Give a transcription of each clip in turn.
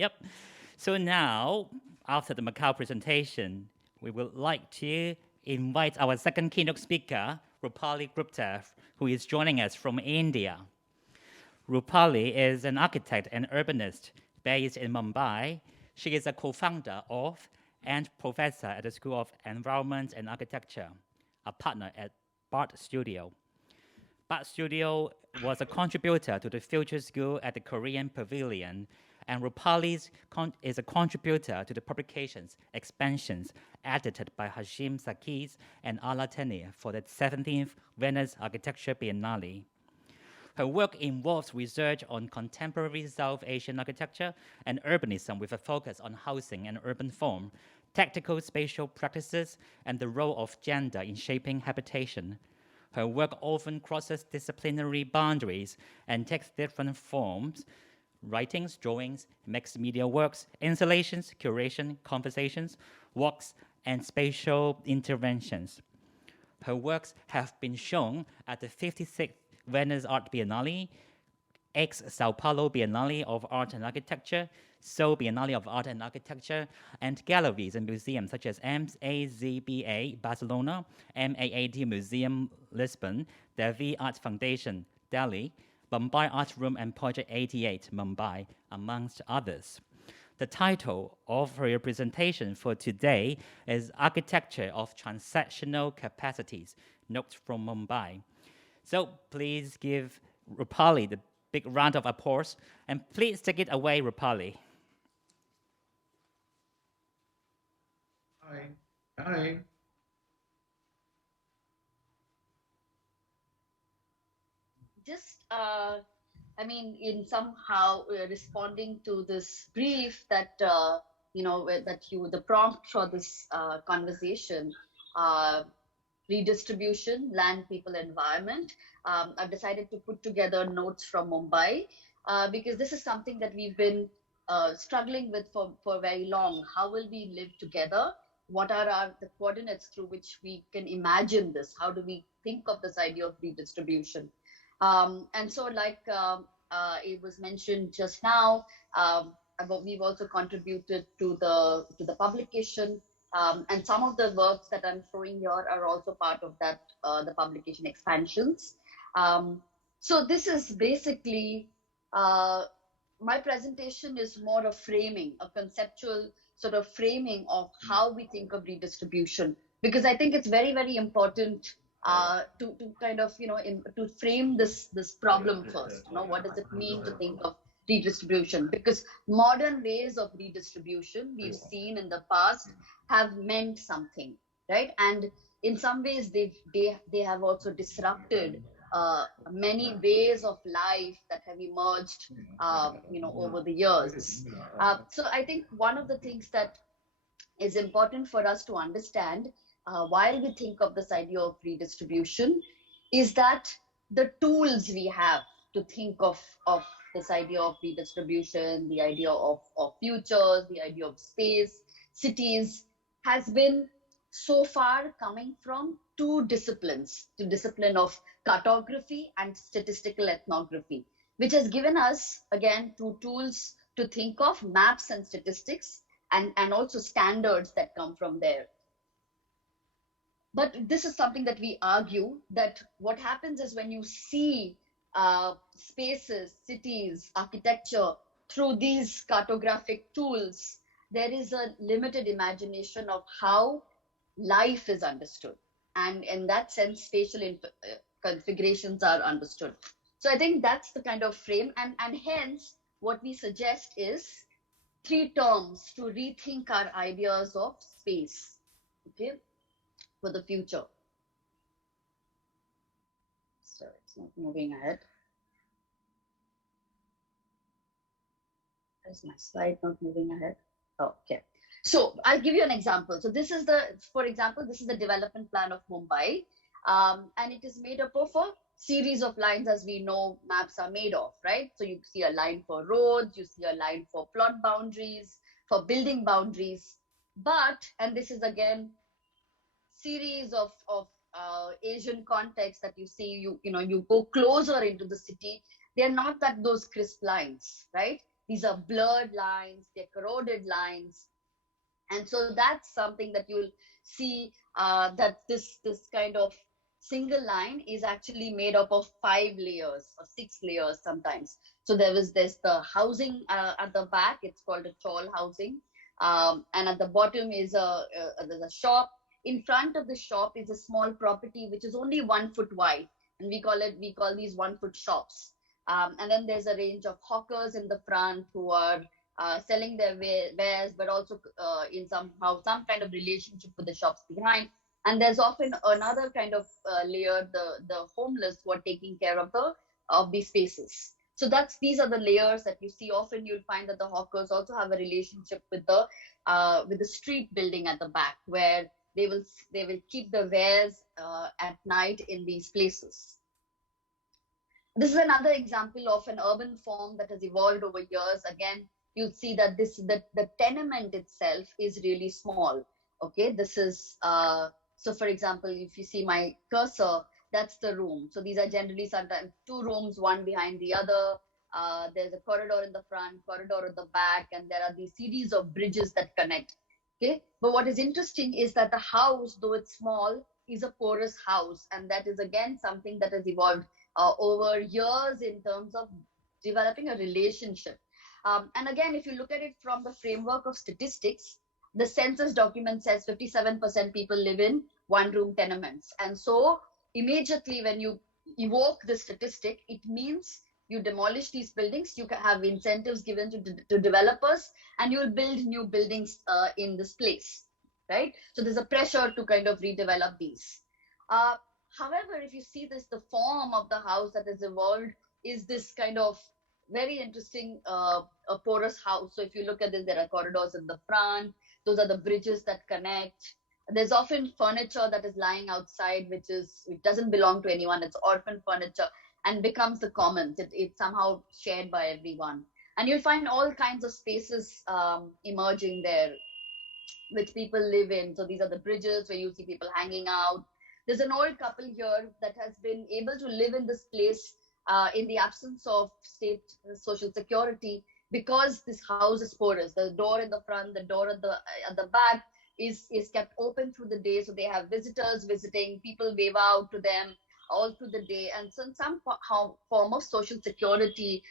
Yep. So now, after the Macau presentation, we would like to invite our second keynote speaker, Rupali Gupte, who is joining us from India. Rupali is an architect and urbanist based in Mumbai. She is a co-founder of and professor at the School of Environment and Architecture, a partner at BART Studio. BART Studio was a contributor to the Future School at the Korean Pavilion, and Rupali is a contributor to the publications Expansions, edited by Hashim Sakis and Ala Tenier for the 17th Venice Architecture Biennale. Her work involves research on contemporary South Asian architecture and urbanism with a focus on housing and urban form, tactical spatial practices, and the role of gender in shaping habitation. Her work often crosses disciplinary boundaries and takes different forms: writings, drawings, mixed media works, installations, curation, conversations, walks, and spatial interventions. Her works have been shown at the 56th Venice Art Biennale, Sao Paulo Biennale of Art and Architecture, Seoul Biennale of Art and Architecture, and galleries and museums such as MAZBA Barcelona, MAAD Museum Lisbon, Devi Art Foundation Delhi, Mumbai Art Room and Project 88 Mumbai, amongst others. The title of her presentation for today is Architecture of Transactional Capacities, Notes from Mumbai. So please give Rupali the big round of applause, and please take it away, Rupali. Hi. Hi. Just, in somehow responding to this brief that, the prompt for this conversation, uh, redistribution, land, people, environment. I've decided to put together notes from Mumbai because this is something that we've been struggling with for very long. How will we live together? What are the coordinates through which we can imagine this? How do we think of this idea of redistribution? And so, like it was mentioned just now, we've also contributed to the publication, and some of the works that I'm showing here are also part of that the publication Expansions. So this is basically my presentation is more of framing, a conceptual sort of framing of how we think of redistribution, because I think it's very, very important to kind of to frame this problem first. What does it mean to think of redistribution? Because modern ways of redistribution we've seen in the past have meant something, right? And in some ways they have also disrupted many ways of life that have emerged over the years. So I think one of the things that is important for us to understand while we think of this idea of redistribution is that the tools we have to think of this idea of redistribution, the idea of futures, the idea of space, cities, has been so far coming from two disciplines, the discipline of cartography and statistical ethnography, which has given us, again, two tools to think of: maps and statistics, and also standards that come from there. But this is something that we argue, that what happens is when you see spaces, cities, architecture through these cartographic tools, there is a limited imagination of how life is understood. And in that sense, spatial configurations are understood. So I think that's the kind of frame. And hence, what we suggest is three terms to rethink our ideas of space, okay, for the future. So it's not moving ahead. Is my slide not moving ahead? Oh, okay. So I'll give you an example. So this is for example, this is the development plan of Mumbai, and it is made up of a series of lines, as we know maps are made of, right? So you see a line for roads, you see a line for plot boundaries, for building boundaries, and this is again series of Asian contexts that you see. You go closer into the city, they're not that those crisp lines, right? These are blurred lines, they're corroded lines. And so that's something that you'll see, that this kind of single line is actually made up of 5 layers or 6 layers sometimes. So there's the housing at the back, it's called a tall housing. And at the bottom is there's a shop. In front of the shop is a small property which is only 1 foot wide, and we call these 1 foot shops. And then there's a range of hawkers in the front who are selling their wares, but also in some kind of relationship with the shops behind. And there's often another kind of layer, the homeless who are taking care of these spaces. So these are the layers that you see. Often you'll find that the hawkers also have a relationship with the street building at the back, where they will keep the wares at night in these places. This is another example of an urban form that has evolved over years. Again, you'll see that the tenement itself is really small. Okay, this is so for example, if you see my cursor, that's the room. So these are generally sometimes 2 rooms, one behind the other. There's a corridor in the front, corridor at the back, and there are these series of bridges that connect. Okay, but what is interesting is that the house, though it's small, is a porous house, and that is again something that has evolved over years in terms of developing a relationship. And again, if you look at it from the framework of statistics, the census document says 57% people live in 1-room tenements. And so immediately when you evoke the statistic, it means you demolish these buildings, you can have incentives given to developers, and you will build new buildings in this place, right? So there's a pressure to kind of redevelop these. However, if you see this, the form of the house that has evolved is this kind of very interesting a porous house. So if you look at this, there are corridors in the front. Those are the bridges that connect. There's often furniture that is lying outside, which doesn't belong to anyone. It's orphan furniture and becomes the commons. It's somehow shared by everyone. And you'll find all kinds of spaces emerging there, which people live in. So these are the bridges where you see people hanging out. There's an old couple here that has been able to live in this place in the absence of state social security, because this house is porous. The door in the front, the door at the back is kept open through the day. So they have visitors visiting, people wave out to them all through the day. And so in some form of social security,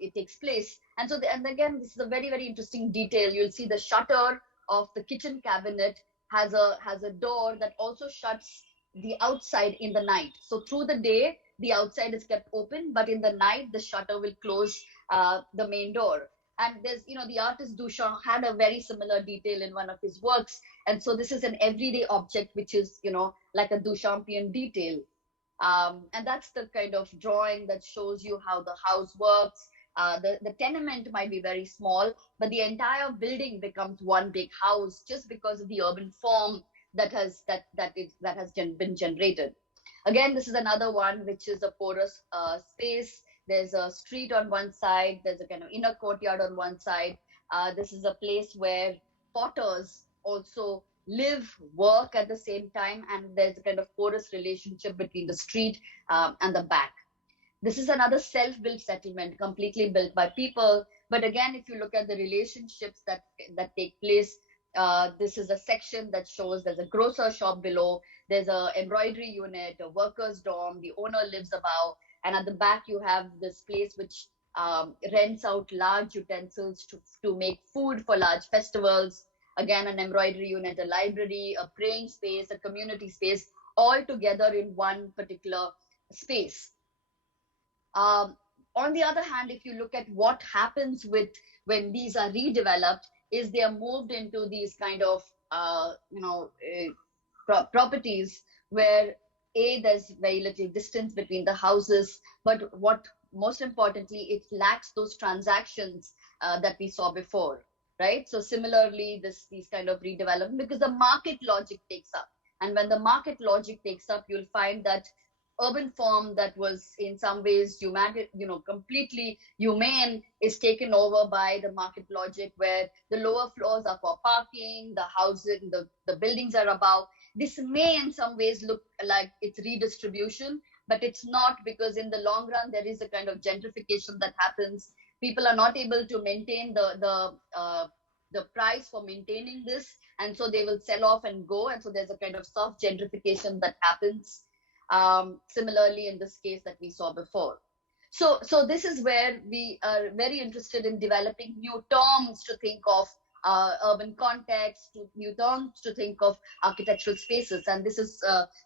it takes place. And so, and again, this is a very, very interesting detail. You'll see the shutter of the kitchen cabinet has a door that also shuts the outside in the night. So through the day, the outside is kept open, but in the night, the shutter will close the main door. And there's, the artist Duchamp had a very similar detail in one of his works. And so this is an everyday object, which is, like a Duchampian detail. And that's the kind of drawing that shows you how the house works. The tenement might be very small, but the entire building becomes one big house just because of the urban form that has been generated. Again, this is another one which is a porous space. There's a street on one side. There's a kind of inner courtyard on one side. This is a place where potters also live, work at the same time, and there's a kind of porous relationship between the street and the back. This is another self-built settlement, completely built by people. But again, if you look at the relationships that take place, this is a section that shows there's a grocer shop below, there's an embroidery unit, a worker's dorm, the owner lives above, and at the back you have this place which rents out large utensils to make food for large festivals. Again, an embroidery unit, a library, a praying space, a community space, all together in one particular space. On the other hand, if you look at what happens when these are redeveloped, is they are moved into these kind of properties where there's very little distance between the houses, but what most importantly, it lacks those transactions that we saw before, right? So similarly, these kind of redevelopment, because the market logic takes up, and when the market logic takes up, you'll find that urban form that was in some ways completely humane is taken over by the market logic, where the lower floors are for parking, the housing, the buildings are above. This may in some ways look like it's redistribution, but it's not, because in the long run, there is a kind of gentrification that happens People are not able to maintain the price for maintaining this, and so they will sell off and go, and so there's a kind of soft gentrification that happens. Similarly, in this case that we saw before. So this is where we are very interested in developing new terms to think of urban context, new terms to think of architectural spaces, and this is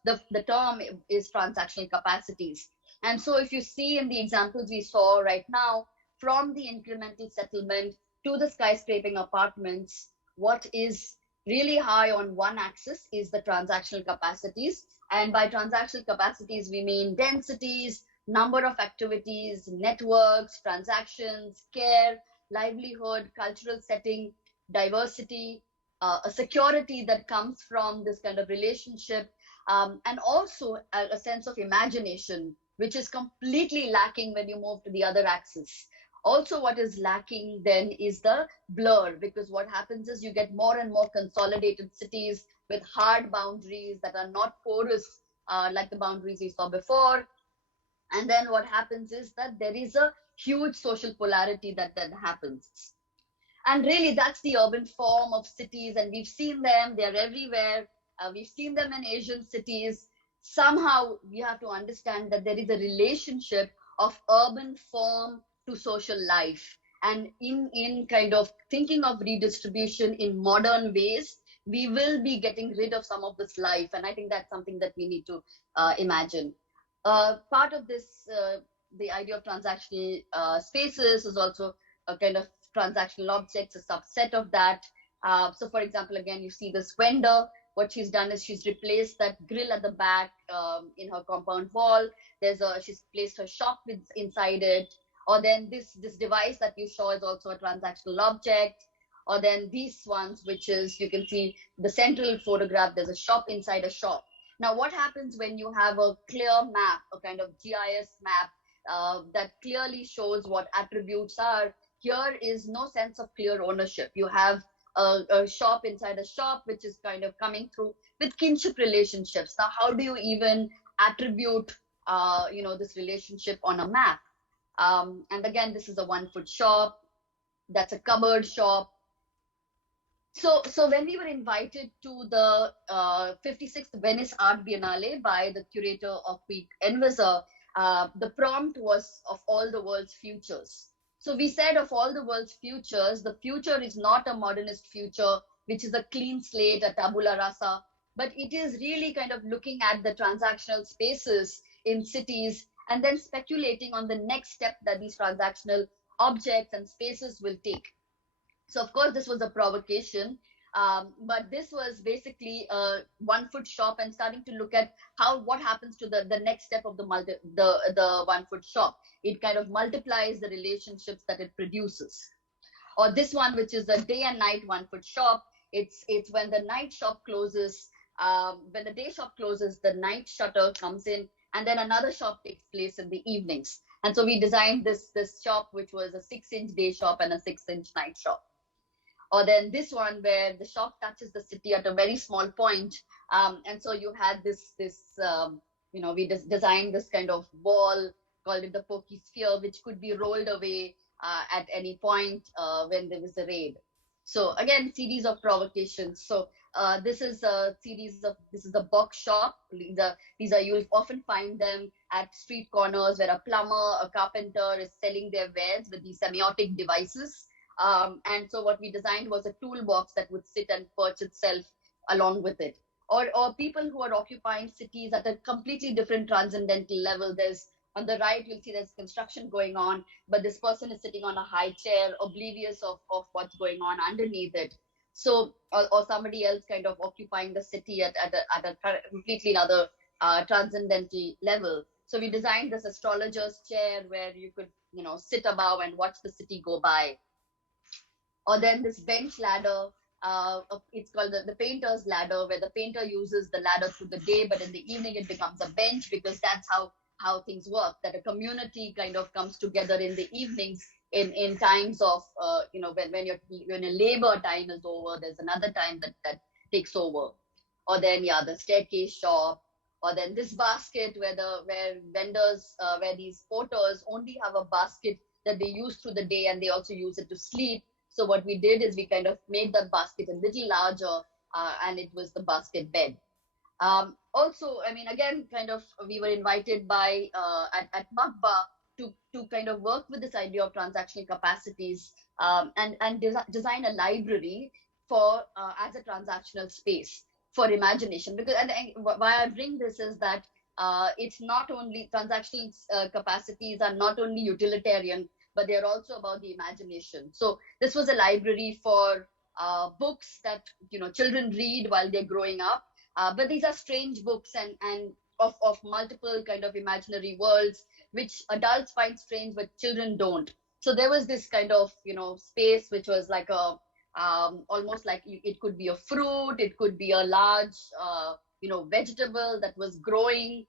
the term is transactional capacities. And so if you see in the examples we saw right now, from the incremental settlement to the skyscraping apartments, what is really high on one axis is the transactional capacities. And by transactional capacities, we mean densities, number of activities, networks, transactions, care, livelihood, cultural setting, diversity, a security that comes from this kind of relationship, and also a sense of imagination, which is completely lacking when you move to the other axis. Also, what is lacking then is the blur, because what happens is you get more and more consolidated cities with hard boundaries that are not porous like the boundaries we saw before. And then what happens is that there is a huge social polarity that happens. And really, that's the urban form of cities, and we've seen them, they're everywhere. We've seen them in Asian cities. Somehow, we have to understand that there is a relationship of urban form to social life. And in kind of thinking of redistribution in modern ways, we will be getting rid of some of this life. And I think that's something that we need to imagine. Part of this, the idea of transactional spaces is also a kind of transactional objects, a subset of that. So for example, again, you see this vendor. What she's done is she's replaced that grill at the back in her compound wall. She's placed her shop inside it. Or then this device that you saw is also a transactional object. Or then these ones, which is, you can see the central photograph, there's a shop inside a shop. Now, what happens when you have a clear map, a kind of GIS map that clearly shows what attributes are? Here is no sense of clear ownership. You have a shop inside a shop, which is kind of coming through with kinship relationships. Now, how do you even attribute, this relationship on a map? And again, this is a 1 foot shop. That's a cupboard shop. So when we were invited to the 56th Venice Art Biennale by the curator of Week Envisor, the prompt was of all the world's futures. So we said of all the world's futures, the future is not a modernist future, which is a clean slate, a tabula rasa, but it is really kind of looking at the transactional spaces in cities and then speculating on the next step that these transactional objects and spaces will take. So of course, this was a provocation, but this was basically a 1 foot shop and starting to look at what happens to the next step of the 1 foot shop. It kind of multiplies the relationships that it produces. Or this one, which is a day and night 1 foot shop. It's when the night shop closes, when the day shop closes, the night shutter comes in, and then another shop takes place in the evenings. And so we designed this shop, which was a 6-inch day shop and a 6-inch night shop. Or then this one where the shop touches the city at a very small point. And so you had we designed this kind of wall, called it the pokey sphere, which could be rolled away at any point when there was a raid. So again, series of provocations. So this is a box shop. You'll often find them at street corners where a plumber, a carpenter is selling their wares with these semiotic devices. And so what we designed was a toolbox that would sit and perch itself along with it. Or people who are occupying cities at a completely different transcendental level. There's on the right, you'll see there's construction going on, but this person is sitting on a high chair, oblivious of what's going on underneath it. So, or somebody else kind of occupying the city at a completely other transcendental level. So we designed this astrologer's chair where you could, sit above and watch the city go by. Or then this bench ladder, it's called the painter's ladder, where the painter uses the ladder through the day, but in the evening it becomes a bench, because that's how things work, that a community kind of comes together in the evenings in times of, when your labor time is over, there's another time that takes over. Or then, the staircase shop. Or then this basket where vendors, where these porters only have a basket that they use through the day, and they also use it to sleep. So what we did is we kind of made that basket a little larger, and it was the basket bed. Also, I mean, again, kind of, we were invited by at Makba to kind of work with this idea of transactional capacities, and design a library for as a transactional space for imagination. Because and why I bring this is that it's not only transactional capacities are not only utilitarian, but they're also about the imagination. So this was a library for books that children read while they're growing up, but these are strange books and of multiple kind of imaginary worlds which adults find strange but children don't. So there was this kind of space which was like a almost like it could be a fruit, it could be a large vegetable that was growing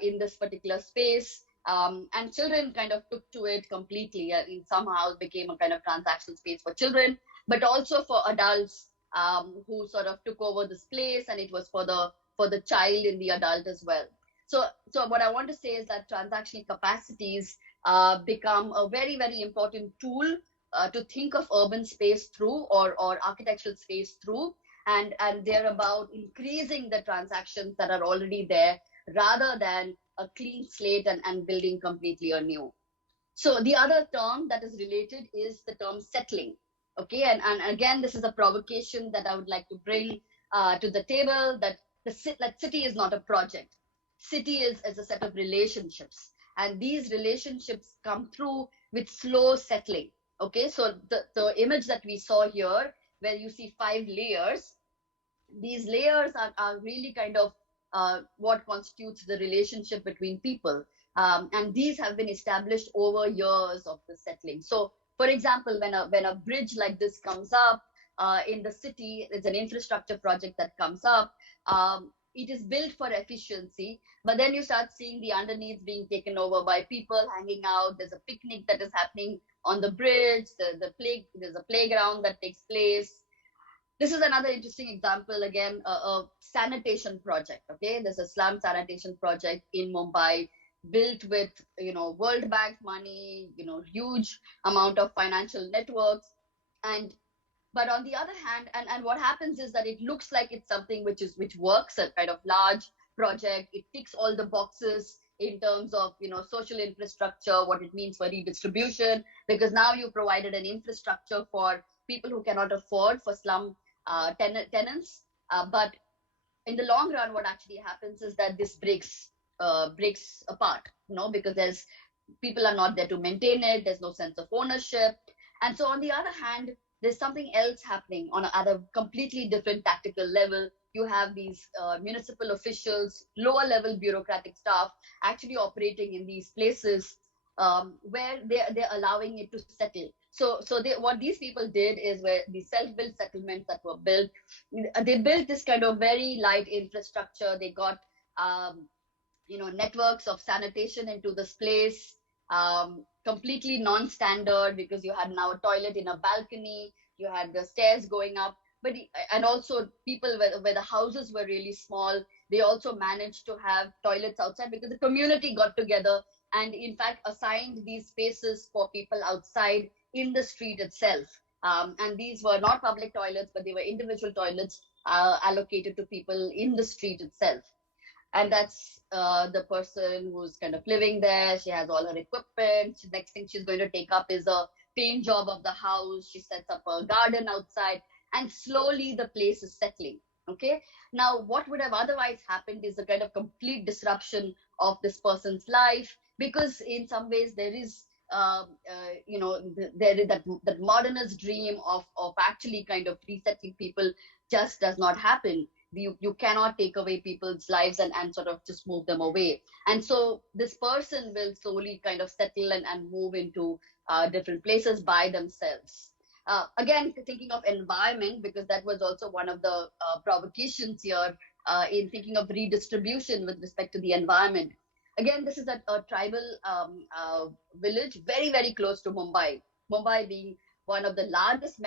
in this particular space, and children kind of took to it completely. It somehow became a kind of transactional space for children, but also for adults, who sort of took over this place, and it was for the child in the adult as well. So what I want to say is that transactional capacities become a very, very important tool to think of urban space through, or architectural space through, and they're about increasing the transactions that are already there rather than a clean slate and building completely anew. So the other term that is related is the term settling. Okay, and again, this is a provocation that I would like to bring to the table, that that city is not a project. City is a set of relationships, and these relationships come through with slow settling. Okay, so the image that we saw here, where you see 5 layers, these layers are really kind of what constitutes the relationship between people. And these have been established over years of the settling. So, for example, when a bridge like this comes up in the city, it's an infrastructure project that comes up. It is built for efficiency, but then you start seeing the underneath being taken over by people hanging out. There's a picnic that is happening on the bridge. There's a playground that takes place. This is another interesting example, again, a sanitation project. Okay, there's a slum sanitation project in Mumbai, built with World Bank money, huge amount of financial networks. And but on the other hand, and what happens is that it looks like it's something which works, a kind of large project. It ticks all the boxes in terms of social infrastructure, what it means for redistribution, because now you provided an infrastructure for people who cannot afford, for slum tenants. But in the long run, what actually happens is that this breaks apart, because there's people are not there to maintain it. There's no sense of ownership. And so on the other hand, there's something else happening on another completely different tactical level. You have these municipal officials, lower level bureaucratic staff actually operating in these places, where they're allowing it to settle. So what these people did is, where the self-built settlements that were built, they built this kind of very light infrastructure. They got networks of sanitation into this place, completely non-standard, because you had now a toilet in a balcony, you had the stairs going up, and also people where the houses were really small, they also managed to have toilets outside, because the community got together and in fact assigned these spaces for people outside in the street itself. And these were not public toilets, but they were individual toilets allocated to people in the street itself. And that's the person who's kind of living there. She has all her equipment. Next thing she's going to take up is a paint job of the house. She sets up a garden outside, and slowly the place is settling. Okay, now what would have otherwise happened is a kind of complete disruption of this person's life, because in some ways there is there is that modernist dream of actually kind of resettling people just does not happen. You cannot take away people's lives and sort of just move them away. And so this person will slowly kind of settle and move into different places by themselves. Again, thinking of environment, because that was also one of the provocations here in thinking of redistribution with respect to the environment. Again, this is a tribal village, very, very close to Mumbai. Mumbai being one of the largest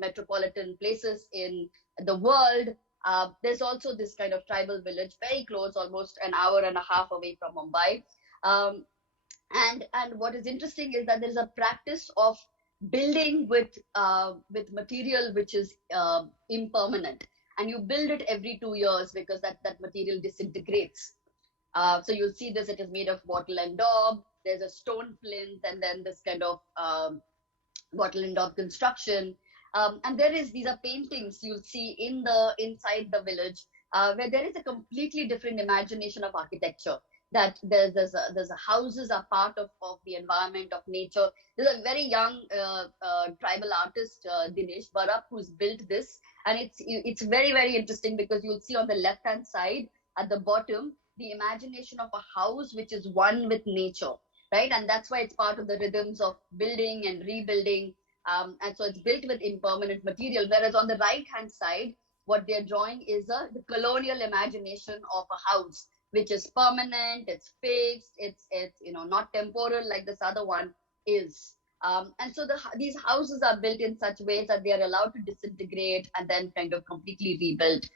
metropolitan places in the world. There's also this kind of tribal village very close, almost an hour and a half away from Mumbai. And what is interesting is that there is a practice of building with material which is impermanent, and you build it every 2 years because that material disintegrates. So you'll see this, it is made of wattle and daub. There's a stone plinth, and then this kind of wattle and daub construction. And these are paintings you'll see inside the village, where there is a completely different imagination of architecture. That there's a houses are part of the environment of nature. There's a very young tribal artist, Dinesh Barap, who's built this, and it's very very interesting because you'll see on the left hand side at the bottom the imagination of a house which is one with nature, right? And that's why it's part of the rhythms of building and rebuilding. And so it's built with impermanent material. Whereas on the right hand side, what they're drawing is the colonial imagination of a house, which is permanent, it's fixed, it's not temporal like this other one is. And so these houses are built in such ways that they are allowed to disintegrate and then kind of completely rebuilt.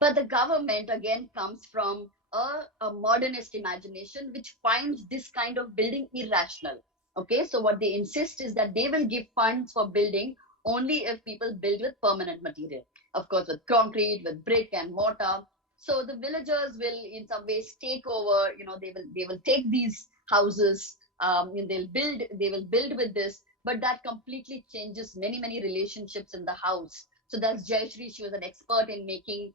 But the government again comes from a modernist imagination, which finds this kind of building irrational. Okay, so what they insist is that they will give funds for building only if people build with permanent material, of course, with concrete, with brick and mortar. So the villagers will, in some ways, take over. They will take these houses. And they will build with this, but that completely changes many relationships in the house. So that's Jayashree. She was an expert in making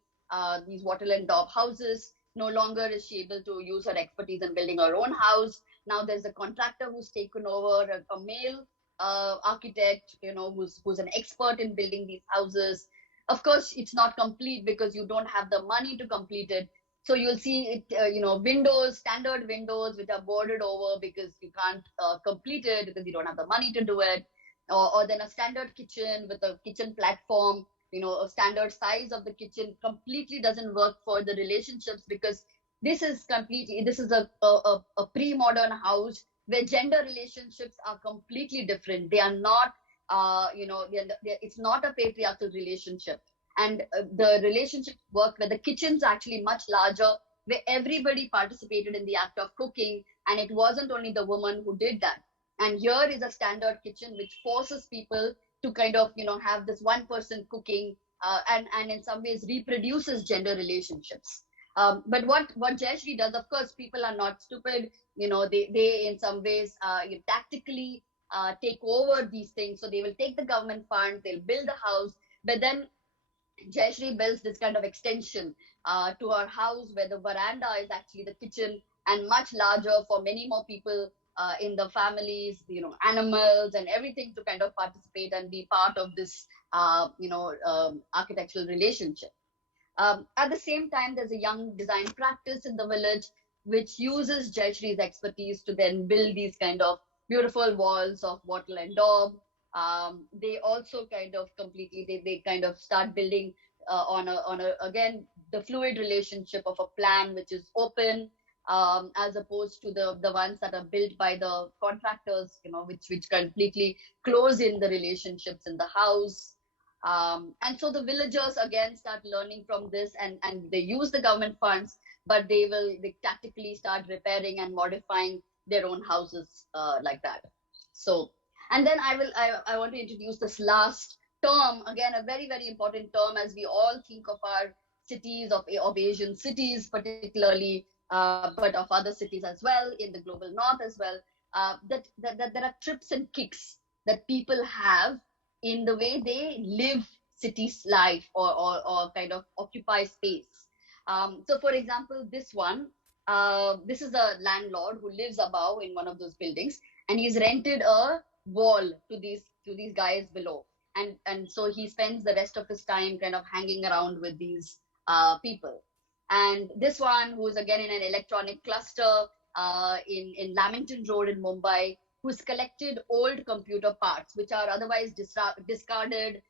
these wattle and daub houses. No longer is she able to use her expertise in building her own house. Now there's a contractor who's taken over, a male architect, who's an expert in building these houses. Of course, it's not complete because you don't have the money to complete it. So you'll see it, windows, standard windows, which are boarded over because you can't complete it because you don't have the money to do it. Or then a standard kitchen with a kitchen platform, a standard size of the kitchen completely doesn't work for the relationships because this is a pre-modern house where gender relationships are completely different. They are not, it's not a patriarchal relationship. And the relationship work where the kitchen's actually much larger, where everybody participated in the act of cooking, and it wasn't only the woman who did that. And here is a standard kitchen which forces people to kind of have this one person cooking, and in some ways reproduces gender relationships. But what Jayashree does, of course, people are not stupid. They in some ways tactically take over these things. So they will take the government funds, they'll build the house, but then Jayashree builds this kind of extension to her house where the veranda is actually the kitchen, and much larger for many more people in the families, animals and everything to kind of participate and be part of this, architectural relationship. At the same time, there's a young design practice in the village which uses Jayashree's expertise to then build these kind of beautiful walls of wattle and daub. They also kind of completely they kind of start building on a again the fluid relationship of a plan which is open, as opposed to the ones that are built by the contractors, which completely close in the relationships in the house. And so the villagers again start learning from this, and they use the government funds, but they tactically start repairing and modifying their own houses like that. So, and then I want to introduce this last term, again a very very important term as we all think of our cities of Asian cities particularly, but of other cities as well in the global north as well. That there are trips and kicks that people have in the way they live city's life, or kind of occupy space. So for example, this is a landlord who lives above in one of those buildings, and he's rented a wall to these guys below, and so he spends the rest of his time kind of hanging around with these people. And this one, who's again in an electronic cluster in Lamington Road in Mumbai, who's collected old computer parts which are otherwise discarded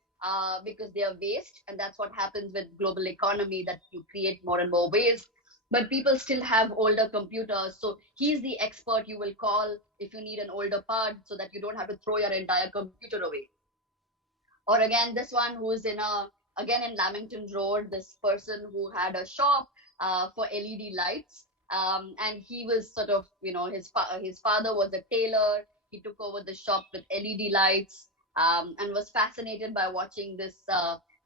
because they are waste, and that's what happens with global economy, that you create more and more waste. But people still have older computers, so he's the expert you will call if you need an older part, so that you don't have to throw your entire computer away. Or again, this one who's again in Lamington Road, this person who had a shop for LED lights. And he was sort of, his father was a tailor. He took over the shop with LED lights, and was fascinated by watching this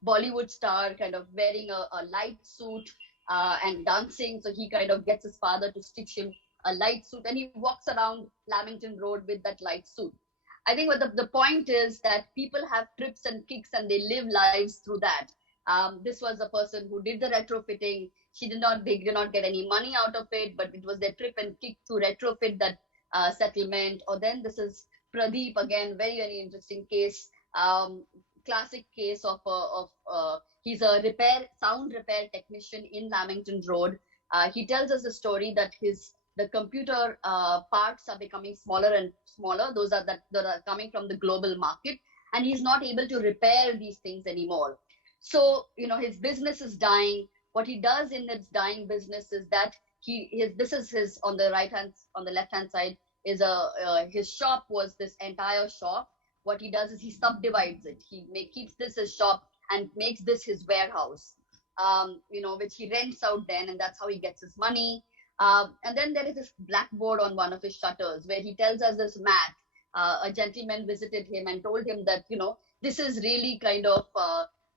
Bollywood star kind of wearing a light suit and dancing. So he kind of gets his father to stitch him a light suit, and he walks around Lamington Road with that light suit. I think what the point is that people have trips and kicks and they live lives through that. This was a person who did the retrofitting. They did not get any money out of it, but it was their trip and kick to retrofit that settlement. Or then this is Pradeep again, very very interesting case, classic case of he's a sound repair technician in Lamington Road. He tells us a story that the computer parts are becoming smaller and smaller. Those are that are coming from the global market, and he's not able to repair these things anymore. So his business is dying. What he does in his dying business is that this is his on the left hand side is his shop was this entire shop. What he does is he subdivides it. Keeps this his shop and makes this his warehouse, which he rents out then, and that's how he gets his money. And then there is this blackboard on one of his shutters where he tells us this math. A gentleman visited him and told him that, this is really kind of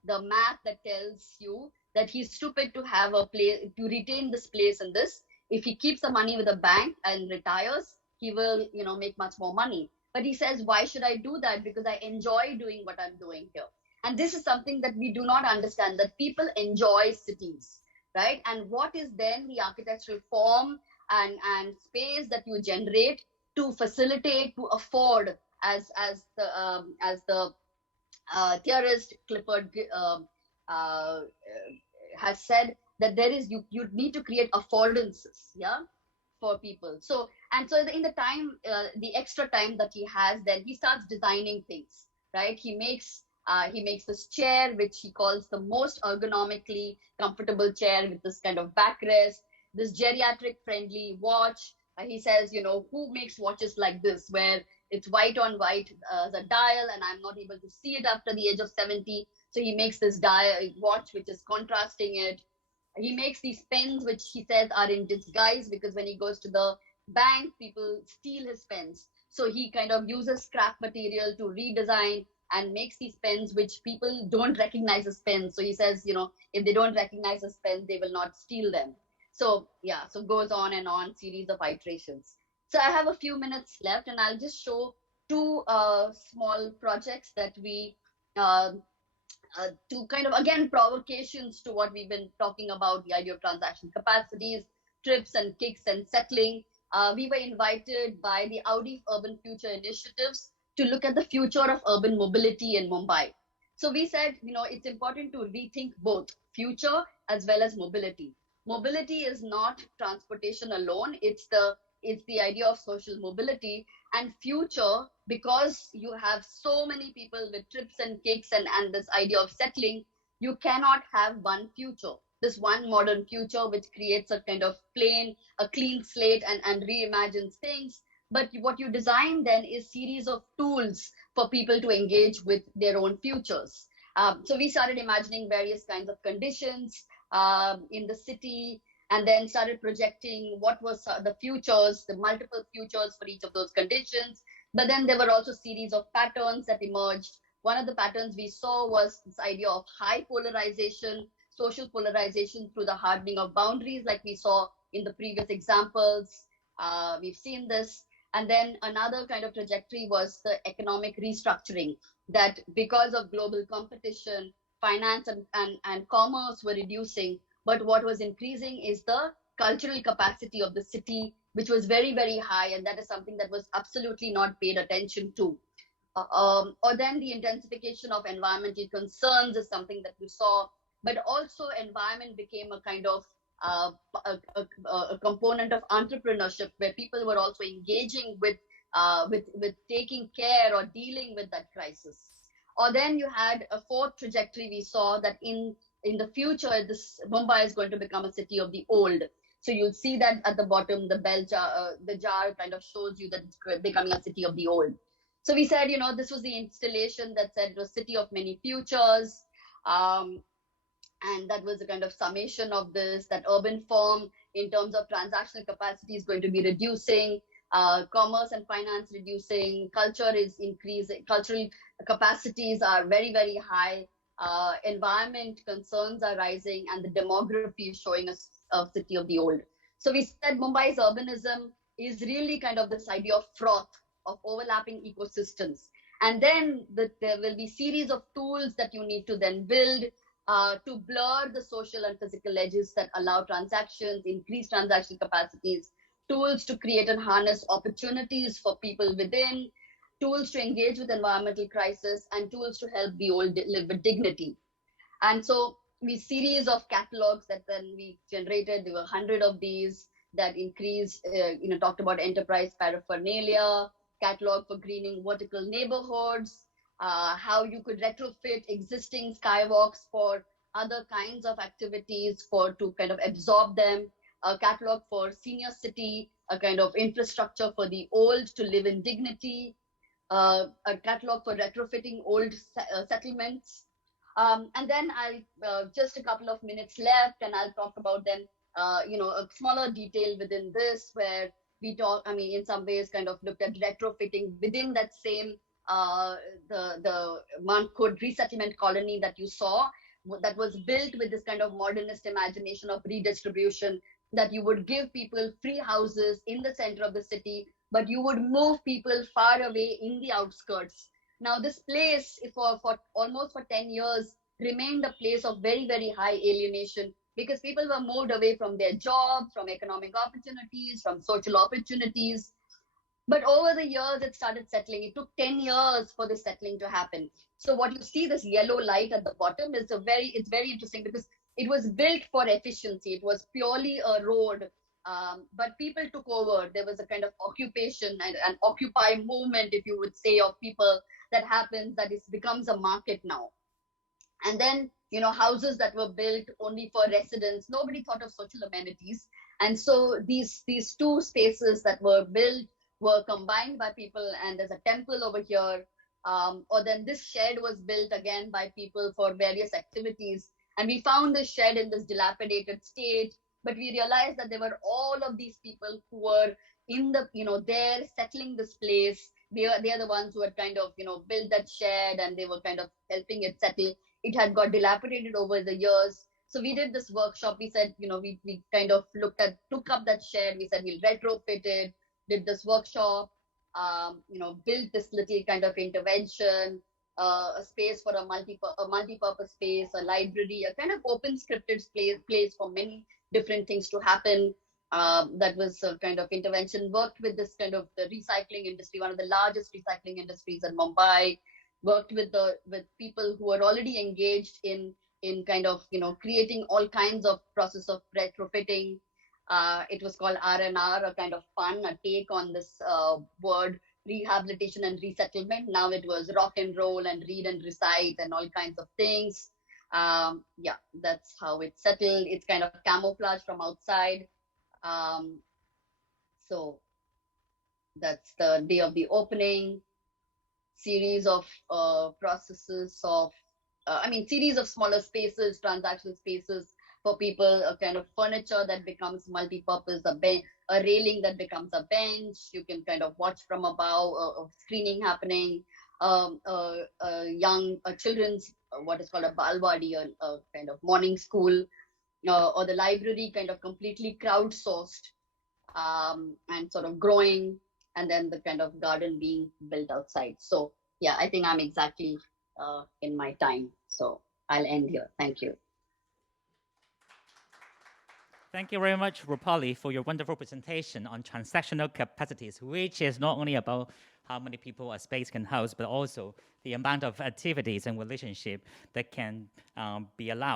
the math that tells you that he's stupid to have a place, to retain this place in this. If he keeps the money with a bank and retires, he will, make much more money. But he says, why should I do that? Because I enjoy doing what I'm doing here. And this is something that we do not understand, that people enjoy cities, right? And what is then the architectural form and space that you generate to facilitate, to afford, as the theorist Clifford has said, that there is you need to create affordances, yeah, for people. So in the time, the extra time that he has, then he starts designing things, right? He makes this chair, which he calls the most ergonomically comfortable chair, with this kind of backrest, this geriatric friendly watch. He says, who makes watches like this, where it's white on white as a dial, and I'm not able to see it after the age of 70. So he makes this watch which is contrasting it. He makes these pens, which he says are in disguise, because when he goes to the bank, people steal his pens. So he kind of uses scrap material to redesign and makes these pens which people don't recognize as pens. So he says, if they don't recognize as pens, they will not steal them. So yeah, so goes on and on, series of iterations. So I have a few minutes left, and I'll just show two small projects that we to kind of, again, provocations to what we've been talking about, the idea of transactional capacities, trips and kicks and settling. We were invited by the Audi Urban Future Initiatives to look at the future of urban mobility in Mumbai. So we said, it's important to rethink both future as well as mobility. Mobility is not transportation alone. It's the idea of social mobility. And future, because you have so many people with trips and kicks and this idea of settling, you cannot have one future, this one modern future which creates a kind of a clean slate and reimagines things. But what you design then is series of tools for people to engage with their own futures. So we started imagining various kinds of conditions in the city, and then started projecting what was the futures, the multiple futures for each of those conditions. But then there were also series of patterns that emerged. One of the patterns we saw was this idea of high polarization, social polarization through the hardening of boundaries, like we saw in the previous examples. We've seen this. And then another kind of trajectory was the economic restructuring, that because of global competition, finance and commerce were reducing, but what was increasing is the cultural capacity of the city, which was very, very high. And that is something that was absolutely not paid attention to. Or then the intensification of environmental concerns is something that we saw, but also environment became a kind of a component of entrepreneurship, where people were also engaging with taking care or dealing with that crisis. Or then you had a fourth trajectory we saw, that in the future, Mumbai is going to become a city of the old. So you'll see that at the bottom, the jar kind of shows you that it's becoming a city of the old. So we said, this was the installation that said it was city of many futures. And that was a kind of summation of this, that urban form in terms of transactional capacity is going to be reducing, commerce and finance reducing, culture is increasing, cultural capacities are very, very high, environment concerns are rising, and the demography is showing us a city of the old. So we said Mumbai's urbanism is really kind of this idea of froth, of overlapping ecosystems. And then there will be series of tools that you need to then build to blur the social and physical edges that allow transactions, increase transaction capacities, tools to create and harness opportunities for people within, tools to engage with environmental crisis, and tools to help the old live with dignity. And so we series of catalogs that then we generated. There were 100 of these that increased, talked about enterprise paraphernalia, catalog for greening vertical neighborhoods, how you could retrofit existing skywalks for other kinds of activities to kind of absorb them, a catalog for senior city, a kind of infrastructure for the old to live in dignity, a catalog for retrofitting old settlements. And then I'll just a couple of minutes left, and I'll talk about them, a smaller detail within this, where we talk, in some ways kind of looked at retrofitting within that same, the Mankhurd resettlement colony that you saw, that was built with this kind of modernist imagination of redistribution, that you would give people free houses in the center of the city, but you would move people far away in the outskirts. Now, this place for almost 10 years remained a place of very, very high alienation, because people were moved away from their jobs, from economic opportunities, from social opportunities. But over the years, it started settling. It took 10 years for this settling to happen. So what you see, this yellow light at the bottom, is it's very interesting, because it was built for efficiency. It was purely a road, but people took over. There was a kind of occupation and an occupy movement, if you would say, of people that happens, that it becomes a market now. And then, houses that were built only for residents, nobody thought of social amenities. And so these two spaces that were built were combined by people, and there's a temple over here. Or then this shed was built again by people for various activities. And we found this shed in this dilapidated state, but we realized that there were all of these people who were in the, there settling this place. They are the ones who had kind of, built that shed, and they were kind of helping it settle. It had got dilapidated over the years. So we did this workshop. We said, we kind of took up that shed. We said we'll retrofit it, did this workshop, built this little kind of intervention, a space for a multi-purpose space, a library, a kind of open scripted place for many different things to happen. That was a kind of intervention, worked with this kind of the recycling industry, one of the largest recycling industries in Mumbai, worked with people who are already engaged in kind of, creating all kinds of process of retrofitting. It was called R&R, a kind of fun, a take on this word, rehabilitation and resettlement. Now it was rock and roll and read and recite and all kinds of things. That's how it settled. It's kind of camouflage from outside. So that's the day of the opening. Series of processes of, series of smaller spaces, transactional spaces for people, a kind of furniture that becomes multi-purpose, a railing that becomes a bench. You can kind of watch from above, a screening happening, children's, what is called a balwadi, a kind of morning school, or the library kind of completely crowdsourced, and sort of growing, and then the kind of garden being built outside. So yeah, I think I'm exactly in my time. So I'll end here. Thank you. Thank you very much, Rupali, for your wonderful presentation on transactional capacities, which is not only about how many people a space can house, but also the amount of activities and relationship that can be allowed